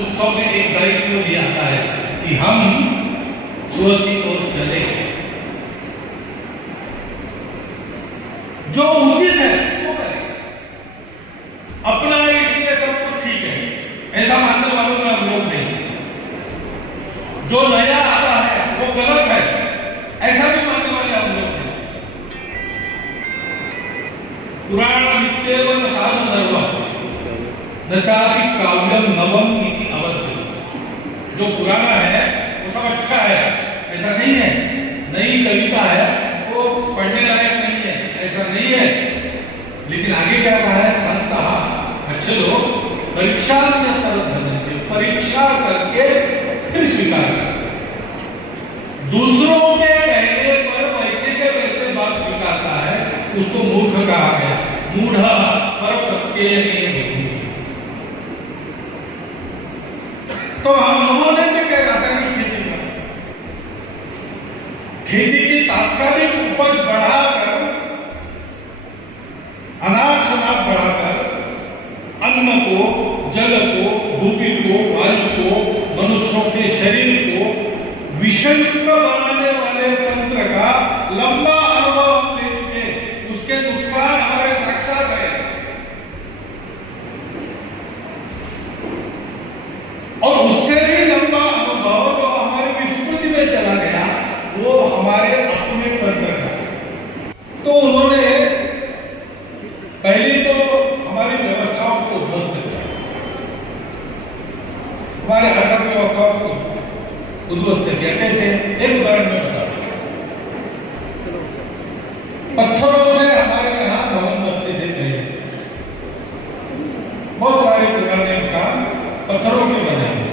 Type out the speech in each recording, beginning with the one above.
उत्सव में एक दायित्व भी आता है कि हम सूरत की ओर चले, जो उचित है वो करें। अपना इसलिए सब कुछ ठीक है ऐसा मानने वालों में हम लोग नहीं। जो नया आता है वो गलत है ऐसा भी मानने वाले हम लोग नहीं। पुराण नित्येव साधु सर्व नचापि काव्यम नवम इति अवधि। जो पुराना है वो सब अच्छा है ऐसा नहीं है, नई कविता है वो पढ़ने लायक नहीं है ऐसा नहीं है। लेकिन आगे क्या कहा है, संता अच्छे लोग परीक्षा से परीक्षा करके फिर स्वीकार कर। दूसरों के कहने पर वैसे के वैसे बात स्वीकारता है उसको मूर्ख कहा गया। मूढ़ पर प्रत्यय नहीं होती। तो हम लोगों ने क्या रासायनिक खेती का खेती की तात्कालिक उपज बढ़ाकर अनाज शनाज बढ़ाकर अन्न को, जल को, भूमि को, वायु को, मनुष्यों के शरीर को विषयुक्त बनाने वाले तंत्र का लंबा अनुभव हम ले चुके। उसके नुकसान हमारे साक्षात है और उससे भी लंबा अनुभव जो हमारे विस्मृति में चला गया वो हमारे अपने तंत्र का। तो उन्होंने पहले तो हमारी व्यवस्थाओं को ध्वस्त किया, हमारे आचार व्यवस्थाओं को उद्ध्वस्त किया। कैसे? एक उदाहरण में बता। पत्थरों से हमारे यहाँ भवन बनते थे पहले, बहुत सारे पुराने मकान पत्थरों के बने हैं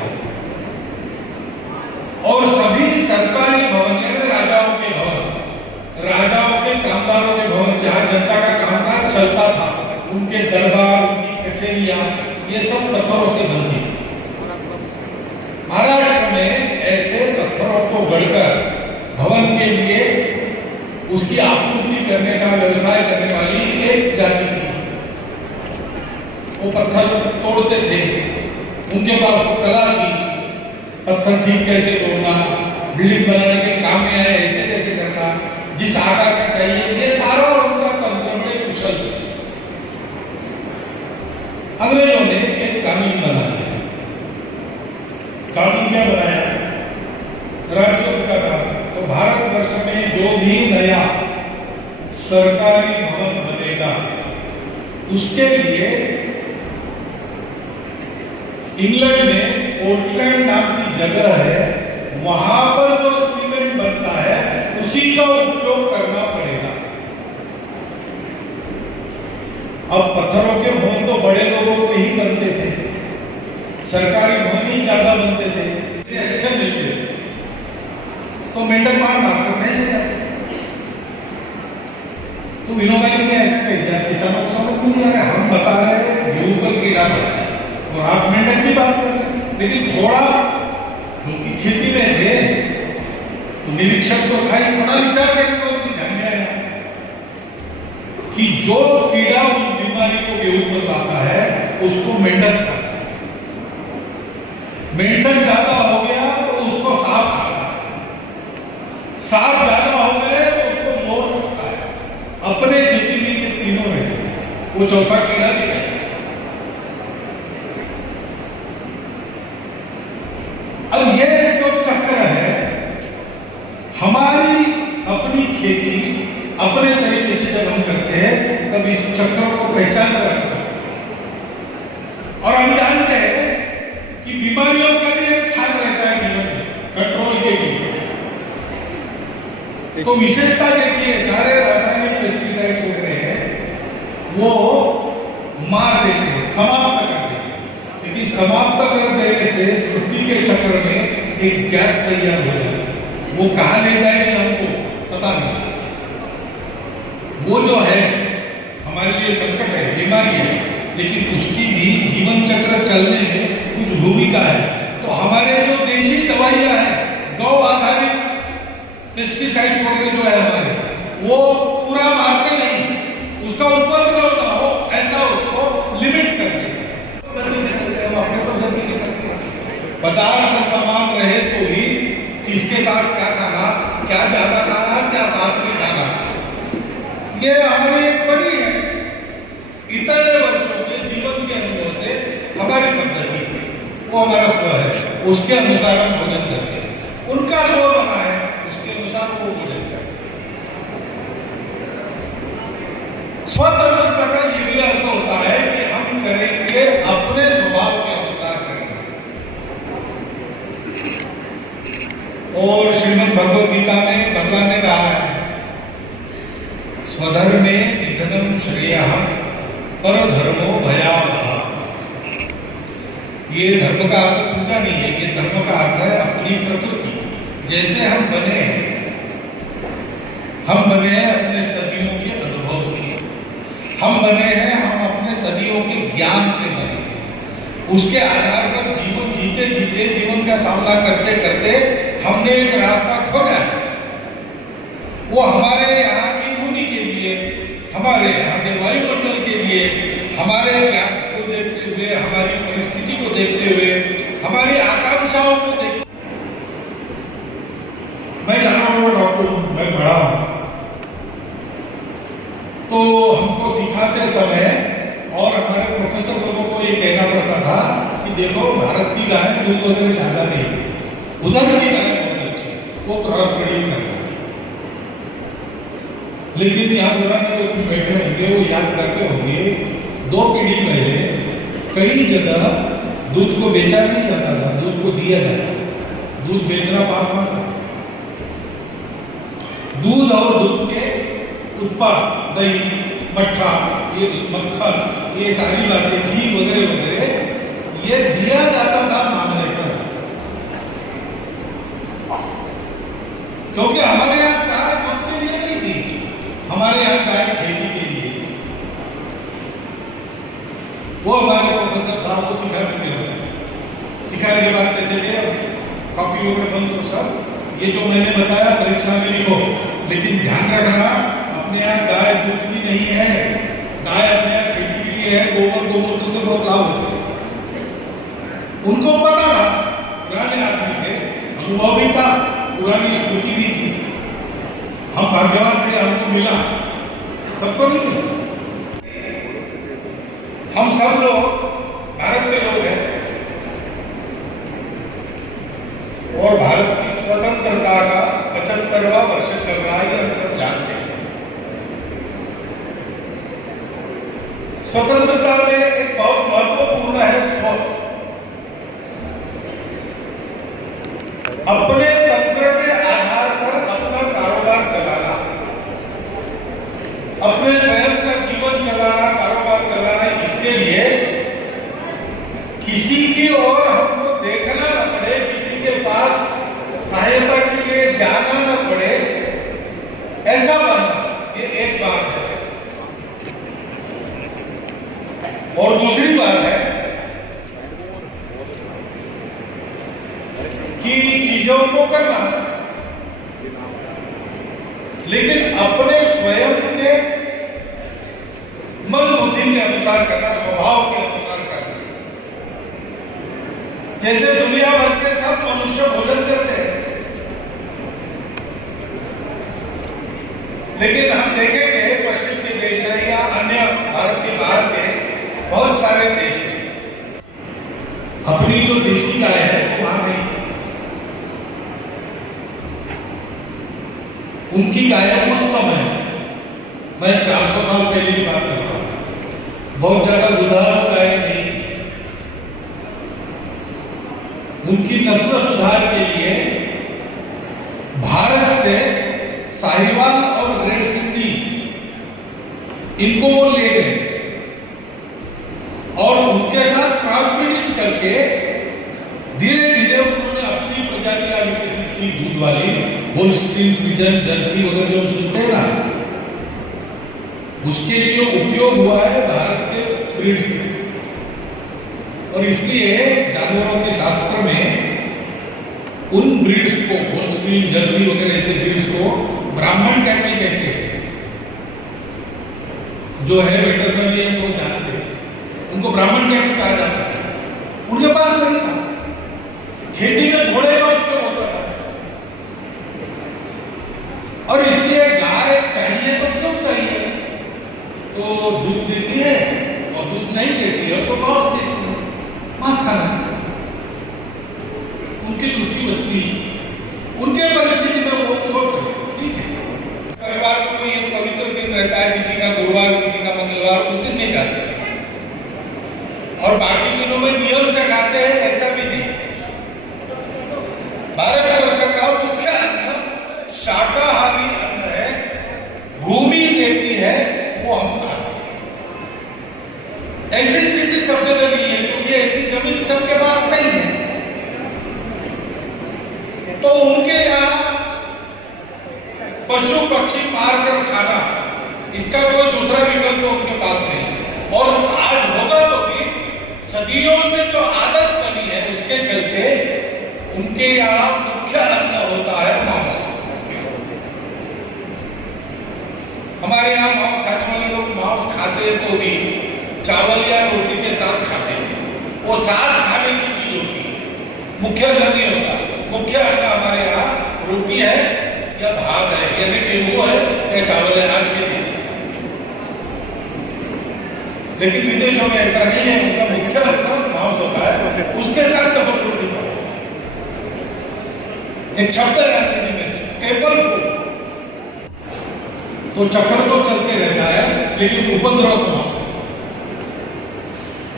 और सभी सरकारी भवन यानी राजाओं के भवन, राजाओं के कामदारों के भवन, जहां जनता का कामकाज चलता था, उनके दरबार, उनकी कचहरियां, ये सब पत्थरों से बनती थी। महाराष्ट्र में ऐसे पत्थरों को गढ़कर भवन के लिए उसकी आपूर्ति करने का व्यवसाय करने वाली एक जाति थी। वो पत्थर तोड़ते थे, उनके पास वो कला थी, पत्थर ठीक कैसे तोड़ना, बिल्डिंग बनाने के काम में आए ऐसे कैसे करना, जिस आकार का चाहिए, ये सारा उनका तंत्र बड़े कुशल थे। अंग्रेजों ने एक कानून बना दिया। कानून क्या बनाया? राज्यों का था। तो भारतवर्ष में जो भी नया सरकारी भवन बनेगा उसके लिए इंग्लैंड में पोर्टलैंड नाम की जगह है, वहां पर जो सीमेंट बनता है उसी का उपयोग करना पड़ेगा। अब पत्थरों के भवन तो बड़े लोगों को ही बनते थे, सरकारी भवन ही ज्यादा बनते थे, अच्छे मिलते थे, तो मेंढक मार मारकर नहीं दिया। तो विनोबा जी ने ऐसा कह दिया, किसानों को समझ नहीं आ रहा, हम बता रहे हैं गेहूं पर कीड़ा पड़ा है और आप मेंढक की बात कर रहे हैं। लेकिन थोड़ा क्योंकि खेती में थे तो निरीक्षण तो था ही, थोड़ा विचार करने को ध्यान में आया कि जो कीड़ा उस बीमारी को गेहूं पर लाता है उसको मेंढक खाता है। मेंढक ज्यादा हो गया तो उसको सांप खाता है, सांप ज्यादा हो गए तो उसको मोर खाता है। अपने खेती में ये तीनों में वो चौथा कीड़ा भी है। अब ये जो चक्र है, हमारी अपनी खेती अपने तरीके से जब हम करते हैं तब इस चक्र को पहचान कर रखते हैं। और हम जानते हैं कि बीमारियों का भी एक स्थान रहता है जीवन में, कंट्रोल के लिए। तो विशेषता देखिए, सारे रासायनिक पेस्टिसाइड्स हो रहे हैं वो मार देते हैं, समाप्त कर देते हैं। लेकिन समाप्त कर देने से सृष्टि के चक्र में एक गैप तैयार हो जाता है। वो कहां ले जाएगी हमको पता नहीं। वो जो है हमारे लिए संकट है, बीमारी है, लेकिन उसकी भी जीवन चक्र चलने में कुछ भूमिका है। तो हमारे जो देशी दवाइयां हैं, गौ आधारित पेस्टिसाइड्स वगैरह जो है हमारे, वो पूरा मारते नहीं, उसका उपद्रव ना हो ऐसा उसको लिमिट करते हैं। गति से करते हैं, अपने पद्धति से करते हैं। पदार्थ समान रहे तो भी किसके साथ क्या खाना, क्या ज्यादा खाना, क्या साथ में खाना, ये हमारी एक बनी है इतने वर्षों के जीवन के अनुभव से हमारी पद्धति, वो हमारा स्व है, उसके अनुसार हम भोजन करते हैं। उनका स्व बना है, उसके अनुसार वो भोजन करते हैं। स्वतंत्रता का ये भी अर्थ होता है कि हम करेंगे अपने स्वभाव के अनुसार करेंगे। और श्रीमद् भगवद गीता में भगवान ने कहा है, स्वधर्मे निधनम श्रेयः परधर्मो भयावहः। ये धर्म का अर्थ पूजा नहीं है, ये धर्म का अर्थ है अपनी प्रकृति। जैसे हम बने हैं अपने सदियों के अनुभव से, हम बने हैं, हम अपने सदियों के ज्ञान से बने हैं। उसके आधार पर जीवन जीते जीते, जीवन का सामना करते करते हमने एक रास्ता खोजा है। वो हमारे यहाँ की भूमि के लिए, हमारे यहाँ के वायुमंडल के लिए, हमारे ज्ञान को देखते हुए, हमारी परिस्थिति को देखते हुए, हमारी आकांक्षाओं को देखते, मैं जाना हुआ डॉक्टर हूं, मैं पढ़ा हूं, तो हमको सिखाते समय और हमारे प्रोफेसर लोगों को ये कहना पड़ता था कि देखो भारत की गाय दूध वगैरह ज्यादा नहीं देती, उधर की गाय बहुत अच्छी है, वो क्रॉस ब्रीडिंग करता है। लेकिन यहाँ पुराने लोग बैठे होंगे, वो याद करते होंगे 2 पीढ़ी पहले कई जगह दूध को बेचा नहीं जाता था, दूध को दिया जाता था। दूध बेचना पाप माना। दूध और दूध के उत्पाद, दही, मट्ठा, ये मक्खन, ये सारी बातें, घी वगैरह वगैरह, ये दिया जाता था मांगने पर। क्योंकि हमारे यहाँ गाय दूध के लिए नहीं थी, हमारे यहाँ गाय खेती के लिए थी। वो हमारे प्रोफेसर साहब को सिखाते थे, सिखाने के बाद कहते थे कॉपी वगैरह बंद करो साहब, ये जो मैंने बताया परीक्षा में लिखो, लेकिन ध्यान रखना अपने यहाँ गाय दूध की नहीं है, गाय अपने यहाँ खेती के लिए है, गोबर गोमूत्र से बहुत लाभ होते हैं। उनको पता था, पुराने आदमी थे, अनुभव भी था, पुरानी स्मृति भी थी। हम भाग्यवान थे, हमको मिला, सबको नहीं मिला। हम सब लोग भारत के लोग हैं और भारत की स्वतंत्रता का 75वां वर्ष चल रहा है, हम सब जानते हैं। स्वतंत्रता में एक बहुत महत्वपूर्ण है स्व। अपने तंत्र के आधार पर अपना कारोबार चलाना, अपने स्वयं का जीवन चलाना, कारोबार चलाना, इसके लिए किसी की ओर हमको देखना न पड़े, किसी के पास सहायता के लिए जाना न पड़े, ऐसा बनना, ये एक बात है। और दूसरी बात है कि चीजों को करना, लेकिन अपने स्वयं के मन बुद्धि के अनुसार करना, स्वभाव के अनुसार करना। जैसे दुनिया भर के सब मनुष्य भोजन करते हैं, लेकिन हम देखेंगे पश्चिम के देश है या अन्य भारत के बाहर के बहुत सारे देश हैं, अपनी जो देशी गाय है वो वहां नहीं, उनकी गाय उस समय, मैं 400 साल पहले की बात कर रहा हूं, बहुत ज्यादा दुधारू गाय नहीं थी। उनकी नस्ल सुधार के लिए भारत से साहिवाल और ग्रेट सिंधी, इनको वो ले गए और उनके साथ क्रॉस ब्रीडिंग करके धीरे धीरे उन्होंने अपनी प्रजातियां विकसित की, दूध वाली, होल्स्टीन, फ्रीजन, जर्सी वगैरह जो सुनते हैं ना, उसके लिए उपयोग हुआ है भारत के ब्रीड्स में। और इसलिए जानवरों के शास्त्र में उन ब्रीड्स को, होल्स्टीन, जर्सी वगैरह ऐसे ब्रीड्स को ब्राह्मण कैटल कहते हैं। जो है वेटरनरियंस वो जानते हैं, उनको ब्राह्मण कैटल कहा जाता है। उनके पास नहीं था, खेती में घोड़े का उपयोग होता था। और इसलिए गाय चाहिए तो क्यों चाहिए? तो दूध देती है, और दूध नहीं देती है तो मांस देती है, मांस खाना है। उनकी रुचि बनती है, उनके परिस्थिति में वो छोड़ रहे, ठीक है। परिवार को कोई एक पवित्र दिन रहता है, किसी का गुरुवार, किसी का मंगलवार, उस दिन नहीं खाते, और बाकी दिनों में नियम से खाते हैं, ऐसा भी नहीं। भारतवर्ष का मुख्य अन्न शाकाहारी अन्न है, भूमि देती है, वो हम खाते हैं। ऐसी स्थिति सब जगह नहीं है, क्योंकि ऐसी जमीन सबके पास नहीं है। तो उनके यहाँ पशु पक्षी मारकर खाना, इसका कोई दूसरा विकल्प उनके पास नहीं। और आज होगा तो भी सदियों से जो आदत बनी है, उसके चलते उनके यहाँ मुख्य अन्न होता है मांस। हमारे यहाँ मांस खाने वाले लोग मांस खाते हैं तो भी चावल या रोटी के साथ खाते हैं, वो साथ खाने की चीज होती है, मुख्य अन्न नहीं होता। मुख्य अन्न हमारे यहाँ रोटी है या भात है, यदि गेहूं है या चावल है, आज के दिन। लेकिन विदेशों में ऐसा नहीं है, उनका मुख्य अन्न मांस होता है, उसके साथ डबल रोटी खाओ। एक शब्द है अंग्रेजी में, स्टेपल फूड। तो चक्र तो चलते रहता है, लेकिन उपद्रव समाप्त।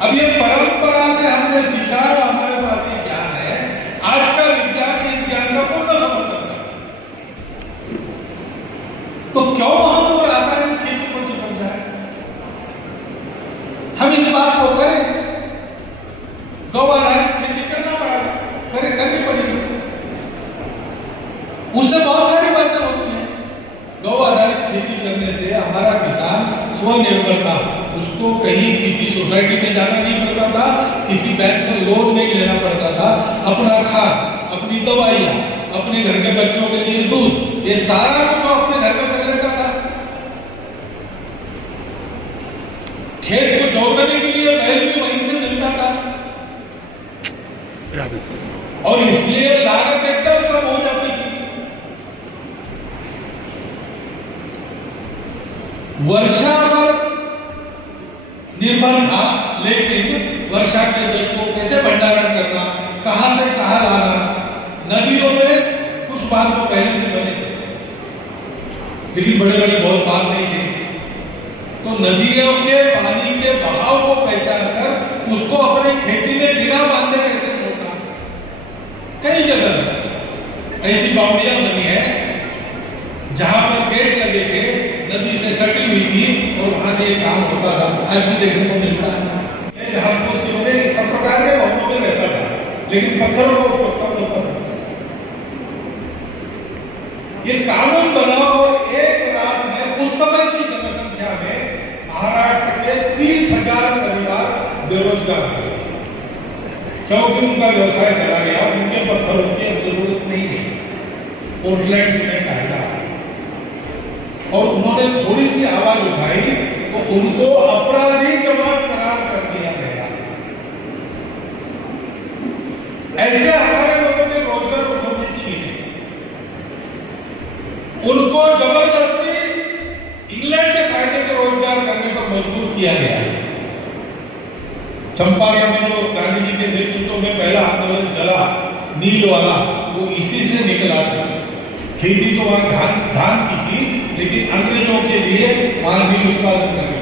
अब ये परंपरा से हमने सीखा, हमारे पास ये ज्ञान है, आज का विज्ञान इस ज्ञान का पूर्ण समर्थन करता है। तो क्यों हम लोग रासायनिक खेती को चिपक जाए? हम इस बात को करें, गौ आधारित खेती करना पड़ेगा, करनी पड़ेगी। उससे बहुत सारी बातें होती हैं। गौ आधारित खेती करने से हमारा किसान स्वनिर्भर था, उसको कहीं किसी सोसाइटी में जाना नहीं पड़ता था, किसी बैंक से लोन नहीं लेना पड़ता था, अपना खाद, अपनी दवाइयाँ, अपने घर के बच्चों के लिए दूध, ये सारा कुछ अपने घर में कर लेता था। खेत को जोतने के लिए बैल भी वहीं से मिल जाता, और इसलिए लागत एकदम कम हो जाती थी। वर्षा पर निर्भर था, लेकिन वर्षा के जल को कैसे भंडारण करना, कहां से कहां लाना, नदियों में कुछ बांध तो पहले से बने थे, लेकिन बड़े बड़े बहुत बांध नहीं थे। तो नदियों के पानी के बहाव को पहचान कर उसको अपने खेती में बिना बांधे कैसे छोड़ना। कई जगह ऐसी बाउंड्रियां बनी है जहां पर गेट लगे थे, नदी से सटी हुई थी, और वहां से ये काम होता था। आज भी देखने को मिलता है। घास फूस के बने सब प्रकार के बहुतों में रहता था, लेकिन पत्थरों का उपयोग कम होता था। ये कानून बना, और एक रात में उस समय की जनसंख्या में महाराष्ट्र के 30,000 परिवार बेरोजगार हुए, क्योंकि उनका व्यवसाय चला गया, उनके पत्थरों की अब जरूरत नहीं है, पोर्टलैंड में कायदा। और उन्होंने थोड़ी सी आवाज उठाई तो उनको अपराधी जमात करार कर दिया गया। ऐसे हमारे लोगों ने रोजगार उन्होंने छीने, उनको जबरदस्ती इंग्लैंड के कायदे के रोजगार करने पर मजबूर किया गया। चंपारण में जो गांधी जी के नेतृत्व में पहला आंदोलन चला नील वाला, वो इसी से निकला था। खेती तो वहां धान की थी, लेकिन अंग्रेजों के लिए वहां नील उत्पादन करने